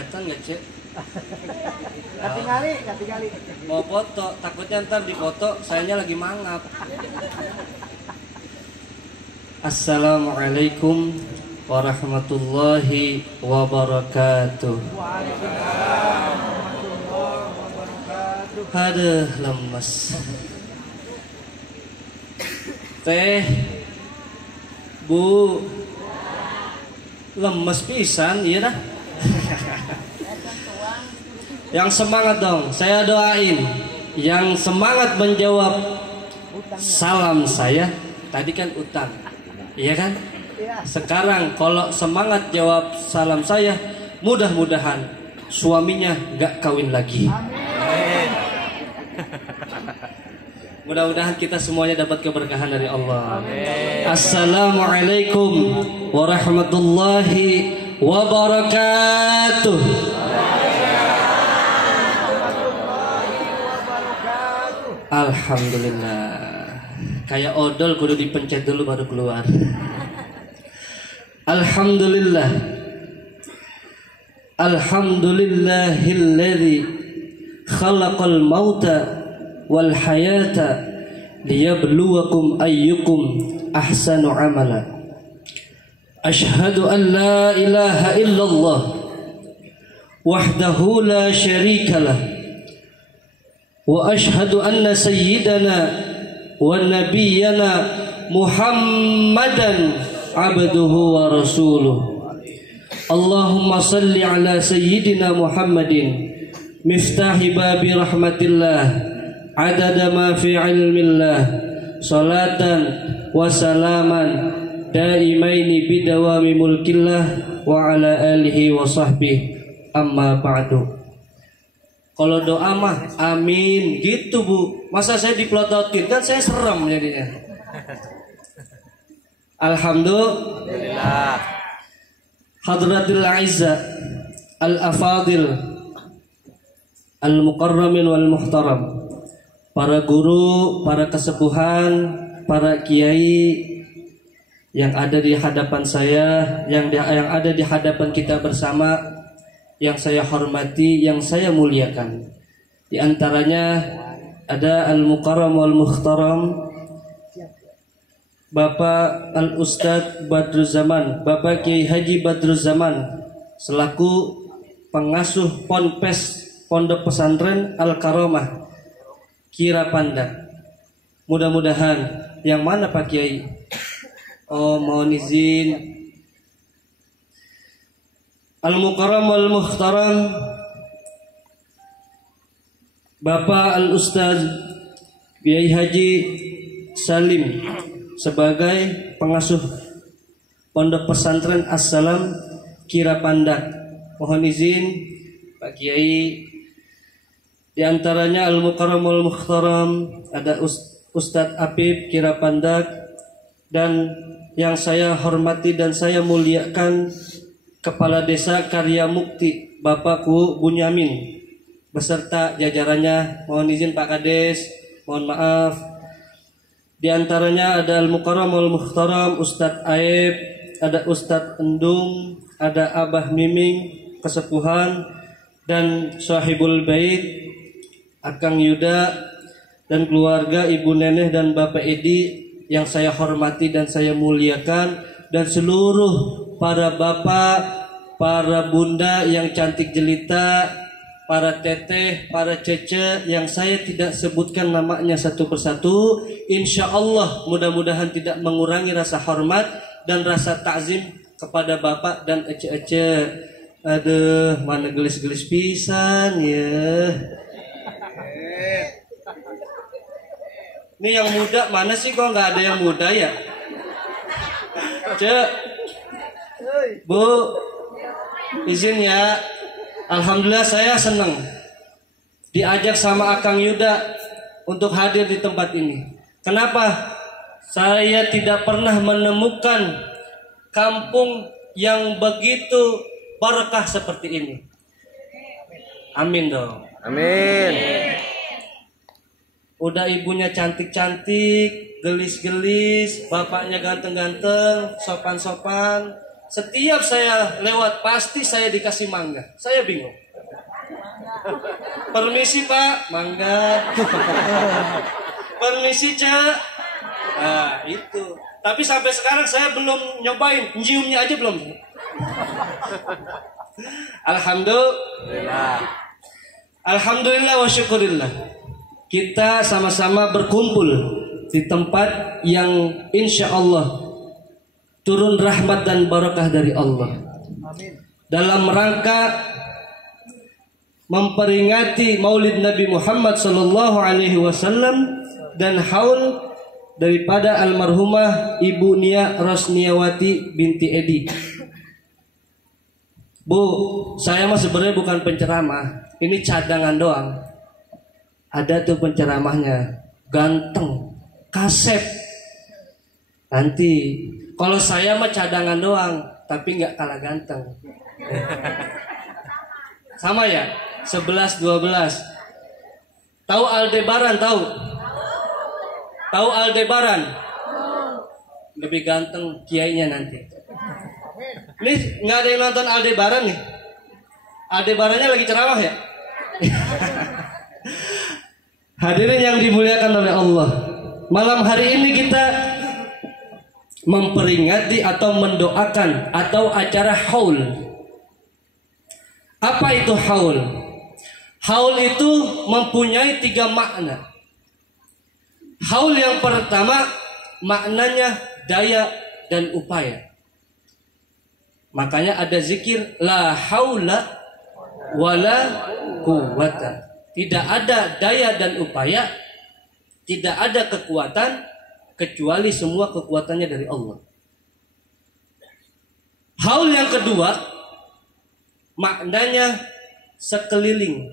Kelihatan nggak cek? Katingali. Mau foto, takutnya ntar di foto sayanya lagi mangap. Assalamualaikum warahmatullahi wabarakatuh. Aduh, lemes. Teh, Bu, lemes pisan, iya dah. Yang semangat dong, saya doain. Yang semangat menjawab salam saya, tadi kan utang, iya kan? Sekarang kalau semangat jawab salam saya, mudah-mudahan suaminya gak kawin lagi. Mudah-mudahan kita semuanya dapat keberkahan dari Allah. Amin. Assalamualaikum warahmatullahi wabarakatuh. Alhamdulillah. Kayak odol kudu dipencet dulu baru keluar. Alhamdulillah. Alhamdulillahilladzi khalaqal mauta wal hayata liyabluwakum ayyukum ahsanu amala. Ashhadu an la ilaha illallah wahdahu la syarikalah wa ashhadu anna sayyidana wa nabiyyana Muhammadan abduhu wa rasuluh. Allahumma salli ala sayyidina Muhammadin miftahi babi rahmatillah adada ma fi ilmillah salatan wa salaman daimaini bidawami mulkillah wa ala alihi wa sahbihi amma ba'du. Kalau doa mah amin gitu Bu. Masa saya diplototin kan saya serem jadinya. Alhamdulillah. Hadratil Aizza Al-Afadil Al-Mukarramin wal Muhtaram, para guru, para kesepuhan, para kiai yang ada di hadapan saya, yang ada di hadapan kita bersama, yang saya hormati, yang saya muliakan. Di antaranya ada Al-Mukarram wal Muhtaram Bapak Al-Ustadz Badruzzaman, Bapak Kiai Haji Badruzzaman, selaku pengasuh Ponpes Pondok Pesantren Al-Karomah Kirapandak. Mudah-mudahan, yang mana Pak Kiai? Oh, mohon izin. Al-Mukarram wal Muhtaram Bapak Al-Ustadz Kiai Haji Salim, sebagai pengasuh Pondok Pesantren Assalam Kirapandak. Mohon izin Pak Kiai. Di antaranya Al-Mukarram wal Muhtaram ada Ustadz Apib Kirapandak, dan yang saya hormati dan saya muliakan Kepala Desa Karya Mukti Bapakku Bunyamin beserta jajarannya. Mohon izin Pak Kades, mohon maaf. Di antaranya ada Al-Mukarram wal Muhtaram Ustadz Aib, ada Ustadz Endung, ada Abah Miming kesepuhan, dan Sahibul Bait Akang Yuda dan keluarga Ibu Neneh dan Bapak Edi yang saya hormati dan saya muliakan, dan seluruh para bapak, para bunda yang cantik jelita, para teteh, para cece yang saya tidak sebutkan namanya satu persatu. Insya Allah mudah-mudahan tidak mengurangi rasa hormat dan rasa takzim kepada bapak dan ece-ece. Aduh, mana gelis-gelis pisan ya. Ini yang muda mana sih, kok nggak ada yang muda ya? Cek, Bu, izin ya. Alhamdulillah saya senang diajak sama Akang Yuda untuk hadir di tempat ini. Kenapa? Saya tidak pernah menemukan kampung yang begitu barakah seperti ini. Amin dong. Amin. Udah ibunya cantik-cantik, gelis-gelis, bapaknya ganteng-ganteng, sopan-sopan, Setiap saya lewat pasti saya dikasih mangga. Saya bingung. Permisi Pak, mangga. Permisi Cak. Nah itu. Tapi sampai sekarang saya belum nyobain, nyiumnya aja belum. Alhamdulillah. Alhamdulillah wa syukurillah. Kita sama-sama berkumpul di tempat yang insya Allah turun rahmat dan barakah dari Allah. Dalam rangka memperingati Maulid Nabi Muhammad sallallahu alaihi wasallam dan haul daripada almarhumah Ibu Nia Rosniawati binti Edi. Bu, saya mah sebenarnya bukan penceramah. Ini cadangan doang. Ada tuh penceramahnya, ganteng, kasep. Nanti, kalau saya mah cadangan doang, tapi nggak kalah ganteng. Sama ya, 11-12. Tahu Aldebaran tahu? Tahu Aldebaran? Lebih ganteng kiainya nanti. Ini nggak ada yang nonton Aldebaran nih. Aldebarannya lagi ceramah ya. Hadirin yang dimuliakan oleh Allah, malam hari ini kita memperingati atau mendoakan atau acara haul. Apa itu haul? Haul itu mempunyai 3 makna. Haul yang pertama maknanya daya dan upaya. Makanya ada zikir la haula wala quwwata. Tidak ada daya dan upaya, tidak ada kekuatan kecuali semua kekuatannya dari Allah. Haul yang kedua maknanya sekeliling,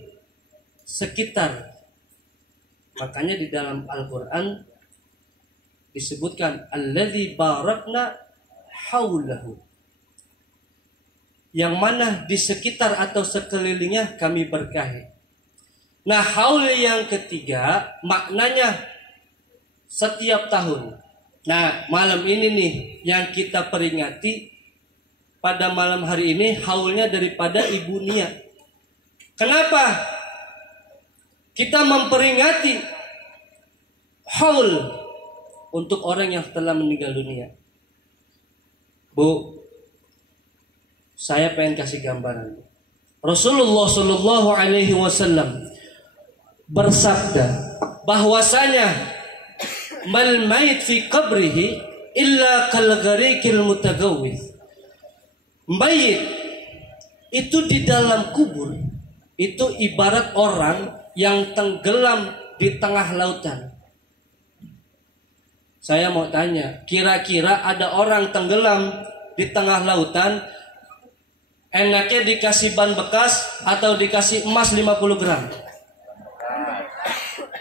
sekitar. Makanya di dalam Al-Quran disebutkan alladzi barakna haulahu, yang mana di sekitar atau sekelilingnya kami berkahi. Nah, haul yang ketiga maknanya setiap tahun. Nah, malam ini nih yang kita peringati pada malam hari ini haulnya daripada Ibu Nia. Kenapa kita memperingati haul untuk orang yang telah meninggal dunia? Bu, saya pengen kasih gambaran. Rasulullah Shallallahu Alaihi Wasallam bersabda bahwasanya mal mayit fi qabrihi illa kal gharikil mutagawwith. Mayit itu di dalam kubur itu ibarat orang yang tenggelam di tengah lautan. Saya mau tanya, kira-kira ada orang tenggelam di tengah lautan, enaknya dikasih ban bekas atau dikasih emas 50 gram?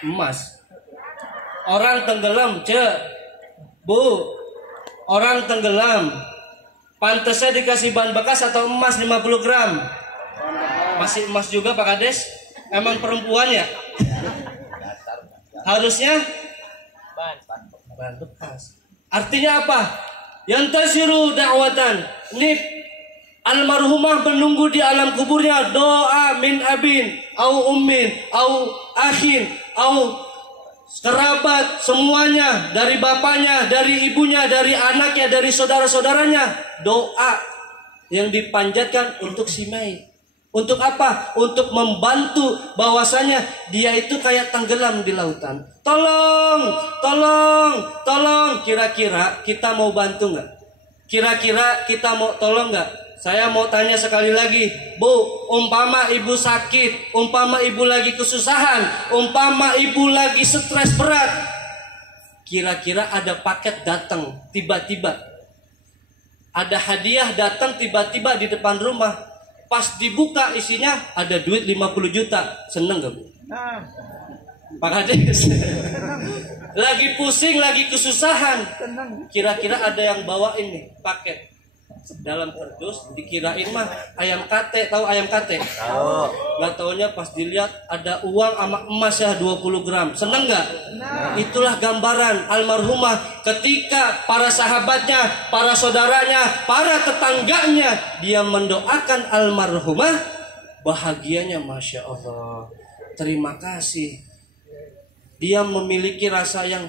Emas. Orang tenggelam, Bu, orang tenggelam, pantasnya dikasih ban bekas atau emas 50 gram? Masih emas juga Pak Kades? Emang perempuan ya? Harusnya ban bekas. Artinya apa? Yantasiru da'watan. Ini almarhumah menunggu di alam kuburnya doa min abin au ummin au akhin au kerabat, semuanya, dari bapaknya, dari ibunya, dari anaknya, dari saudara-saudaranya, doa yang dipanjatkan untuk si mayit. Untuk apa? Untuk membantu bahwasanya dia itu kayak tenggelam di lautan. Tolong, tolong, tolong. Kira-kira kita mau bantu nggak? Kira-kira kita mau tolong nggak? Saya mau tanya sekali lagi, Bu, umpama ibu sakit, umpama ibu lagi kesusahan, umpama ibu lagi stres berat, kira-kira ada paket datang tiba-tiba, ada hadiah datang tiba-tiba di depan rumah, pas dibuka isinya ada duit 50 juta, seneng gak Bu? Pak Kades lagi pusing, lagi kesusahan, kira-kira ada yang bawa ini paket. dalam kardus, dikirain mah ayam kate. Tahu ayam kate? Tahu. Nggak taunya pas dilihat ada uang sama emas ya 20 gram. Seneng nggak? Itulah gambaran almarhumah ketika para sahabatnya, para saudaranya, para tetangganya dia mendoakan almarhumah, bahagianya Masya Allah. Terima kasih. Dia memiliki rasa yang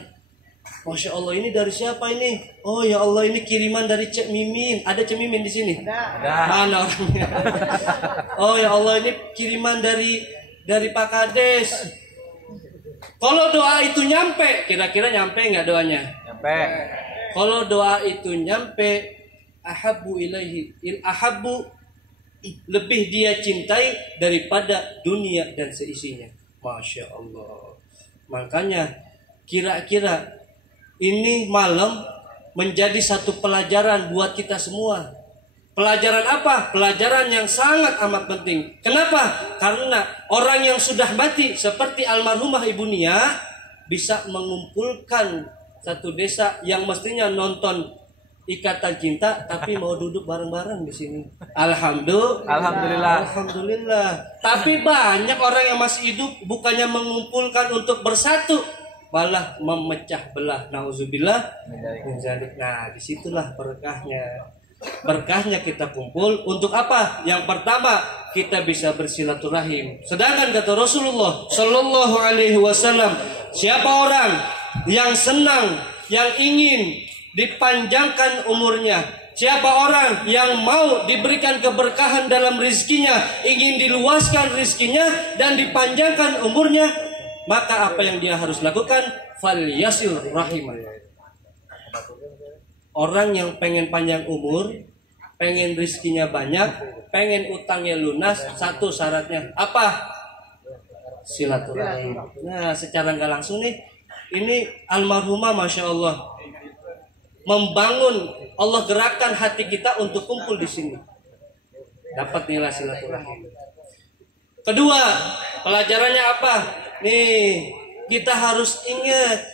Masya Allah, ini dari siapa ini? Oh ya Allah, ini kiriman dari Cek Mimin. Ada Cek Mimin di sini? Mana orangnya? Oh ya Allah, ini kiriman dari Pak Kades. Kalau doa itu nyampe, kira-kira nyampe nggak doanya? Nyampe. Kalau doa itu nyampe, ahabbu lebih dia cintai daripada dunia dan seisinya. Masya Allah. Makanya kira-kira ini malam menjadi satu pelajaran buat kita semua. Pelajaran apa? Pelajaran yang sangat amat penting. Kenapa? Karena orang yang sudah mati seperti almarhumah Ibu Nia bisa mengumpulkan satu desa yang mestinya nonton Ikatan Cinta tapi mau duduk bareng-bareng di sini. Alhamdulillah. Tapi banyak orang yang masih hidup bukannya mengumpulkan untuk bersatu, malah memecah belah. Nauzubillah. Nah, disitulah berkahnya. Berkahnya kita kumpul untuk apa? Yang pertama, kita bisa bersilaturahim. Sedangkan kata Rasulullah Shallallahu Alaihi Wasallam, siapa orang yang senang, yang ingin dipanjangkan umurnya, siapa orang yang mau diberikan keberkahan dalam rizkinya, ingin diluaskan rizkinya dan dipanjangkan umurnya, maka apa yang dia harus lakukan? Falyasil rahimah. Orang yang pengen panjang umur, pengen rizkinya banyak, pengen utangnya lunas, satu syaratnya apa? Silaturahim. Nah, secara nggak langsung nih, ini almarhumah Masya Allah membangun, Allah gerakkan hati kita untuk kumpul di sini. Dapat nilai silaturahim. Kedua, pelajarannya apa? Nih, kita harus ingat.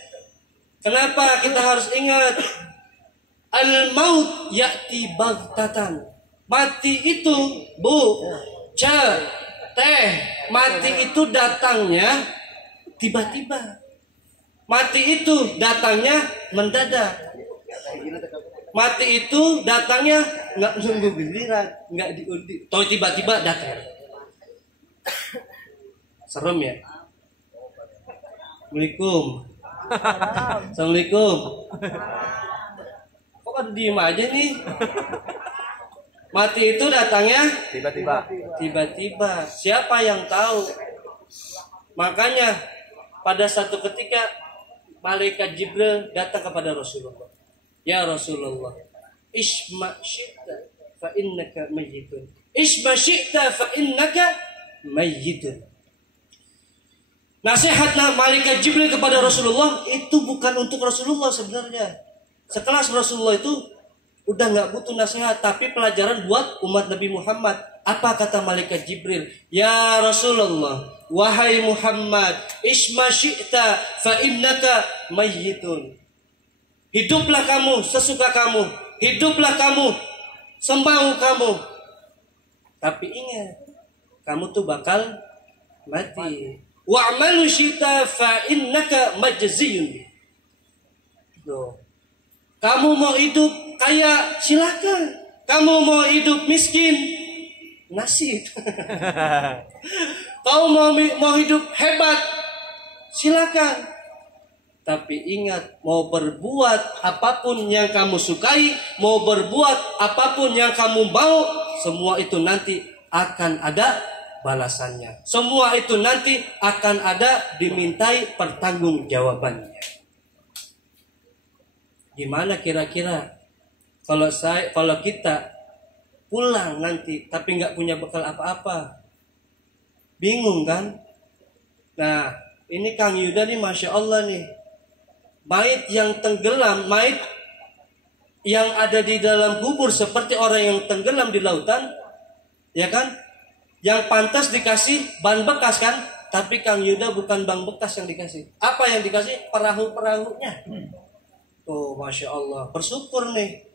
Kenapa kita harus ingat? Al-maut ya'ti baghtatan. Mati itu, mati itu datangnya tiba-tiba. Mati itu datangnya mendadak. Mati itu datangnya nggak nunggu giliran, nggak diundi. Tahu tiba-tiba datang. Serem ya. Assalamualaikum. Kok ada diem aja nih? Mati itu datangnya tiba-tiba. Siapa yang tahu? Makanya pada satu ketika malaikat Jibril datang kepada Rasulullah. Ya Rasulullah, isma syi'ta fa innaka mayyitun. Isma syi'ta fa innaka mayyitun. Nasihat malaikat Jibril kepada Rasulullah itu bukan untuk Rasulullah sebenarnya. Sekelas Rasulullah itu udah nggak butuh nasihat, tapi pelajaran buat umat Nabi Muhammad. Apa kata malaikat Jibril? Ya Rasulullah, wahai Muhammad, isma syi'ta fa innaka mayyitun. Hiduplah kamu sesuka kamu, hiduplah kamu semau kamu. Tapi ingat, kamu tuh bakal mati. Wa'malu syi'ta fa innaka majziyun. Kamu mau hidup kaya, silakan. Kamu mau hidup miskin, nasib. Kau mau hidup hebat, silakan. Tapi ingat, mau berbuat apapun yang kamu sukai, mau berbuat apapun yang kamu mau, semua itu nanti akan ada balasannya. Semua itu nanti akan ada dimintai pertanggungjawabannya. Gimana kira-kira kalau kita pulang nanti tapi nggak punya bekal apa-apa? Bingung kan? Nah, ini Kang Yuda nih, Masya Allah nih. Mayit yang tenggelam, mayit yang ada di dalam kubur seperti orang yang tenggelam di lautan, ya kan? Yang pantas dikasih ban bekas kan? Tapi Kang Yuda bukan ban bekas yang dikasih. Apa yang dikasih? Perahu-perahunya. Tuh, Masya Allah, bersyukur nih.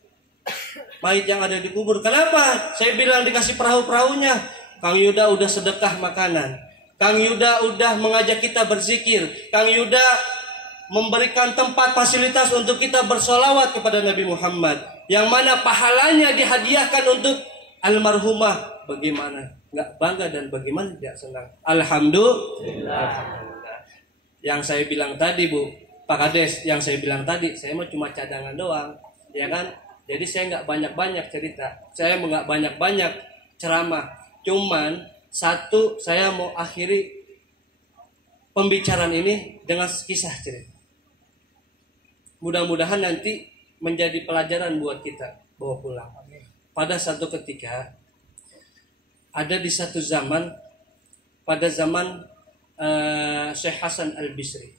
mayit yang ada di kubur. Kenapa? Saya bilang dikasih perahu-perahunya. Kang Yuda udah sedekah makanan. Kang Yuda udah mengajak kita berzikir. Kang Yuda memberikan tempat fasilitas untuk kita bersolawat kepada Nabi Muhammad. Yang mana pahalanya dihadiahkan untuk almarhumah. Bagaimana? Nggak bangga dan bagaimana tidak senang? Alhamdulillah. Yang saya bilang tadi, Bu, Pak Kades, yang saya bilang tadi, saya mau cuma cadangan doang, ya kan? Jadi saya nggak banyak-banyak cerita, saya nggak banyak-banyak ceramah. Cuman satu, saya mau akhiri pembicaraan ini dengan kisah cerita. Mudah-mudahan nanti menjadi pelajaran buat kita bawa pulang. Pada satu ketika, ada di satu zaman, pada zaman Syekh Hasan Al-Bisri.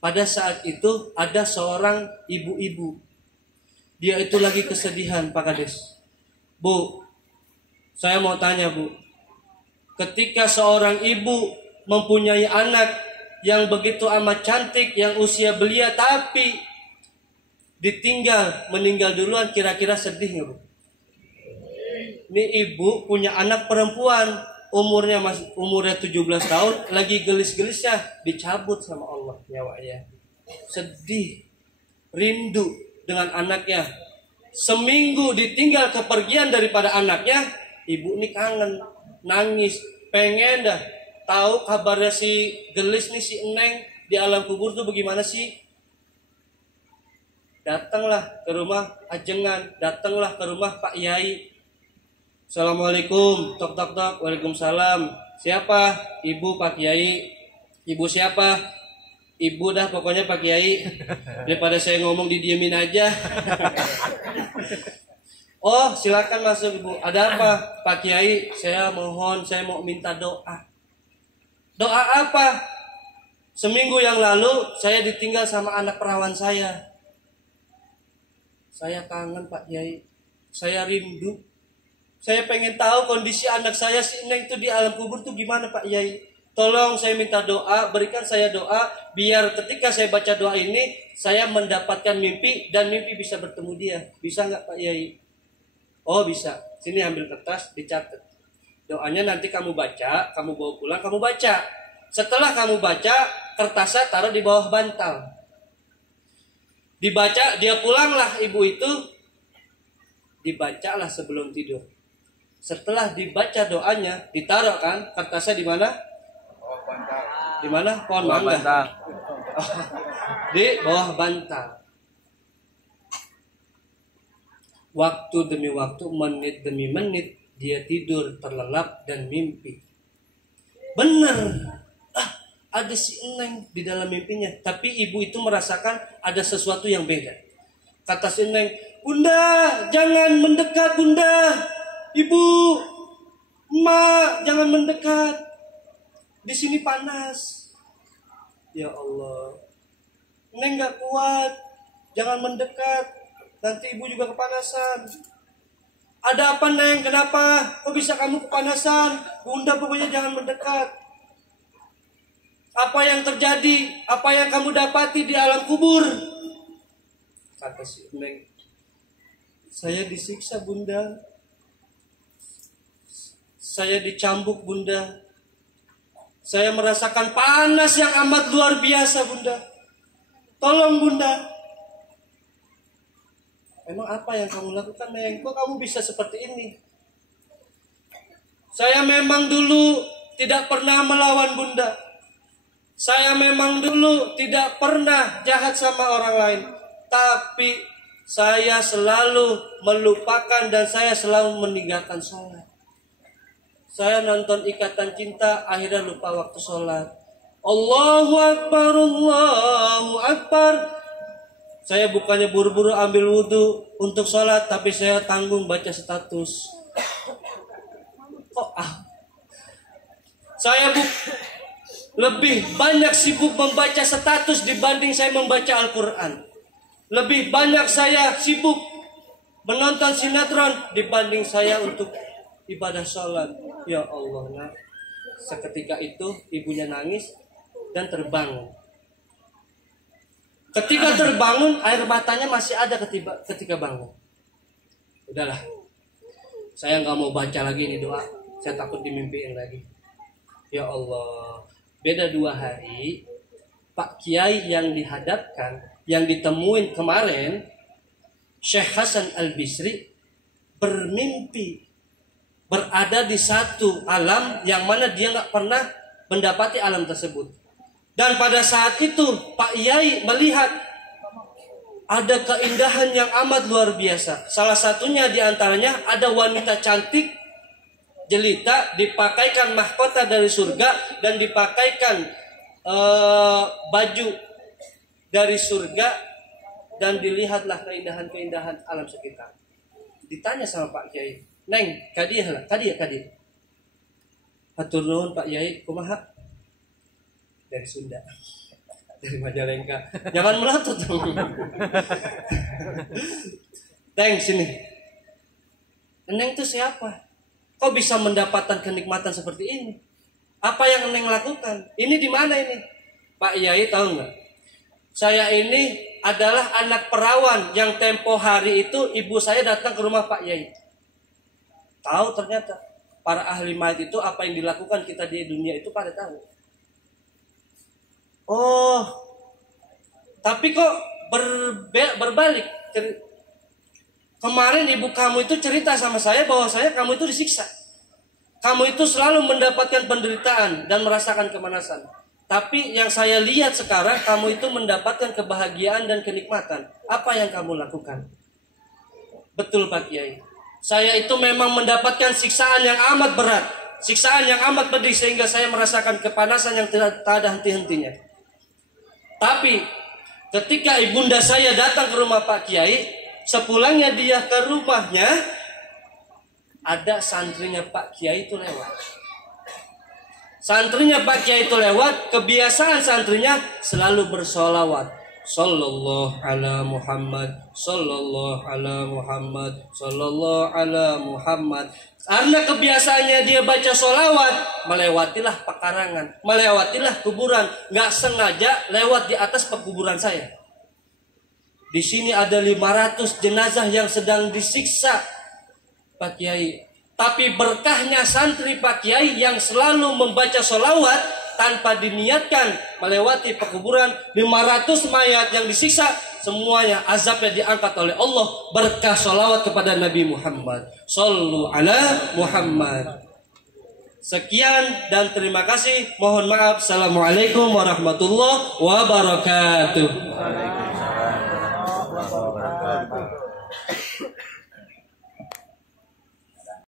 Pada saat itu ada seorang ibu-ibu. Dia itu lagi kesedihan, Pak Kades. Bu, saya mau tanya, Bu. Ketika seorang ibu mempunyai anak yang begitu amat cantik, yang usia belia, tapi ditinggal, meninggal duluan, kira-kira sedih nggak, Bu? Ini ibu punya anak perempuan, umurnya 17 tahun, lagi gelis-gelisnya dicabut sama Allah nyawanya. Sedih, rindu dengan anaknya. Seminggu ditinggal kepergian daripada anaknya, ibu ini kangen, nangis, pengen dah tahu kabarnya si gelis nih, si Eneng di alam kubur tuh bagaimana sih. Datanglah ke rumah Ajengan, datanglah ke rumah Pak Yai. Assalamualaikum, tok tok tok, waalaikumsalam. Siapa? Ibu, Pak Kiai. Ibu siapa? Ibu dah pokoknya Pak Kiai. Daripada saya ngomong didiemin aja. Oh, silakan masuk Ibu. Ada apa? Pak Kiai, saya mohon, saya mau minta doa. Doa apa? Seminggu yang lalu saya ditinggal sama anak perawan saya. Saya kangen Pak Kiai. Saya rindu. Saya pengen tahu kondisi anak saya si Neng itu di alam kubur tuh gimana Pak Yai. Tolong saya minta doa, berikan saya doa biar ketika saya baca doa ini saya mendapatkan mimpi dan mimpi bisa bertemu dia. Bisa nggak Pak Yai? Oh bisa. Sini ambil kertas, dicatat. Doanya nanti kamu baca, kamu bawa pulang, kamu baca. Setelah kamu baca, kertasnya taruh di bawah bantal. Dibaca, dia pulanglah ibu itu. Dibacalah sebelum tidur. Setelah dibaca doanya, ditaruh kan kertasnya di mana? Di mana? Pohon mangga. Di bawah bantal. Waktu demi waktu, menit demi menit, dia tidur terlelap dan mimpi. Benar. Ada si Eneng di dalam mimpinya. Tapi ibu itu merasakan ada sesuatu yang beda. Kata si Eneng, Bunda, jangan mendekat Bunda. Ibu, Emak, jangan mendekat. Di sini panas. Ya Allah. Neng gak kuat. Jangan mendekat. Nanti ibu juga kepanasan. Ada apa Neng? Kenapa? Kok bisa kamu kepanasan? Bunda pokoknya jangan mendekat. Apa yang terjadi? Apa yang kamu dapati di alam kubur? Kata si Neng, saya disiksa Bunda. Saya dicambuk Bunda. Saya merasakan panas yang amat luar biasa Bunda. Tolong Bunda. Emang apa yang kamu lakukan Neng? Kok kamu bisa seperti ini? Saya memang dulu tidak pernah melawan Bunda. Saya memang dulu tidak pernah jahat sama orang lain. Tapi saya selalu melupakan dan saya selalu meninggalkan sholat. Saya nonton Ikatan Cinta, akhirnya lupa waktu sholat. Allahu Akbar, Allahu Akbar. Saya bukannya buru-buru ambil wudhu untuk sholat, tapi saya tanggung baca status. Saya lebih banyak sibuk membaca status dibanding saya membaca Al-Quran. Lebih banyak saya sibuk menonton sinetron dibanding saya untuk ibadah sholat. Ya Allah, nah. Seketika itu ibunya nangis dan terbangun. Ketika terbangun, air matanya masih ada ketika bangun. Udahlah, saya nggak mau baca lagi ini doa. Saya takut dimimpiin lagi. Ya Allah, beda 2 hari, Pak Kiai yang dihadapkan, yang ditemuin kemarin, Syekh Hasan Al-Bisri, bermimpi berada di satu alam yang mana dia nggak pernah mendapati alam tersebut. Dan pada saat itu Pak Kiai melihat ada keindahan yang amat luar biasa. Salah satunya diantaranya ada wanita cantik jelita dipakaikan mahkota dari surga dan dipakaikan baju dari surga, dan dilihatlah keindahan-keindahan alam sekitar. Ditanya sama Pak Kiai, "Neng, kadiah lah, kadiah. Hatur nuhun Pak Kiai, kumaha?" Dari Sunda. Dari Majalengka. Jangan melotot dong. Neng, sini. Neng itu siapa? Kok bisa mendapatkan kenikmatan seperti ini? Apa yang Neng lakukan? Ini di mana ini? Pak Kiai tahu nggak? Saya ini adalah anak perawan yang tempo hari itu ibu saya datang ke rumah Pak Kiai. Tahu ternyata para ahli mayit itu apa yang dilakukan kita di dunia itu pada tahu. Oh, tapi kok berbalik. Kemarin ibu kamu itu cerita sama saya bahwa kamu itu disiksa. Kamu itu selalu mendapatkan penderitaan dan merasakan kemanasan. Tapi yang saya lihat sekarang, kamu itu mendapatkan kebahagiaan dan kenikmatan. Apa yang kamu lakukan? Betul Pak Kiai. Saya itu memang mendapatkan siksaan yang amat berat. Siksaan yang amat pedih sehingga saya merasakan kepanasan yang tidak ada henti-hentinya. Tapi ketika ibunda saya datang ke rumah Pak Kiai, sepulangnya dia ke rumahnya, ada santrinya Pak Kiai itu lewat. Santrinya Pak Kiai itu lewat, kebiasaan santrinya selalu bersolawat. Sallallahu ala Muhammad, sallallahu ala Muhammad, sallallahu ala Muhammad. Karena kebiasaannya dia baca solawat, melewatilah pekarangan, melewatilah kuburan, nggak sengaja lewat di atas pekuburan saya. Di sini ada 500 jenazah yang sedang disiksa Pak Kiai. Tapi berkahnya santri Pak Kiai yang selalu membaca solawat tanpa diniatkan melewati pekuburan, 500 mayat yang disiksa, semuanya azabnya diangkat oleh Allah berkah solawat kepada Nabi Muhammad. Sallu ala Muhammad. Sekian dan terima kasih. Mohon maaf. Assalamualaikum warahmatullahi wabarakatuh.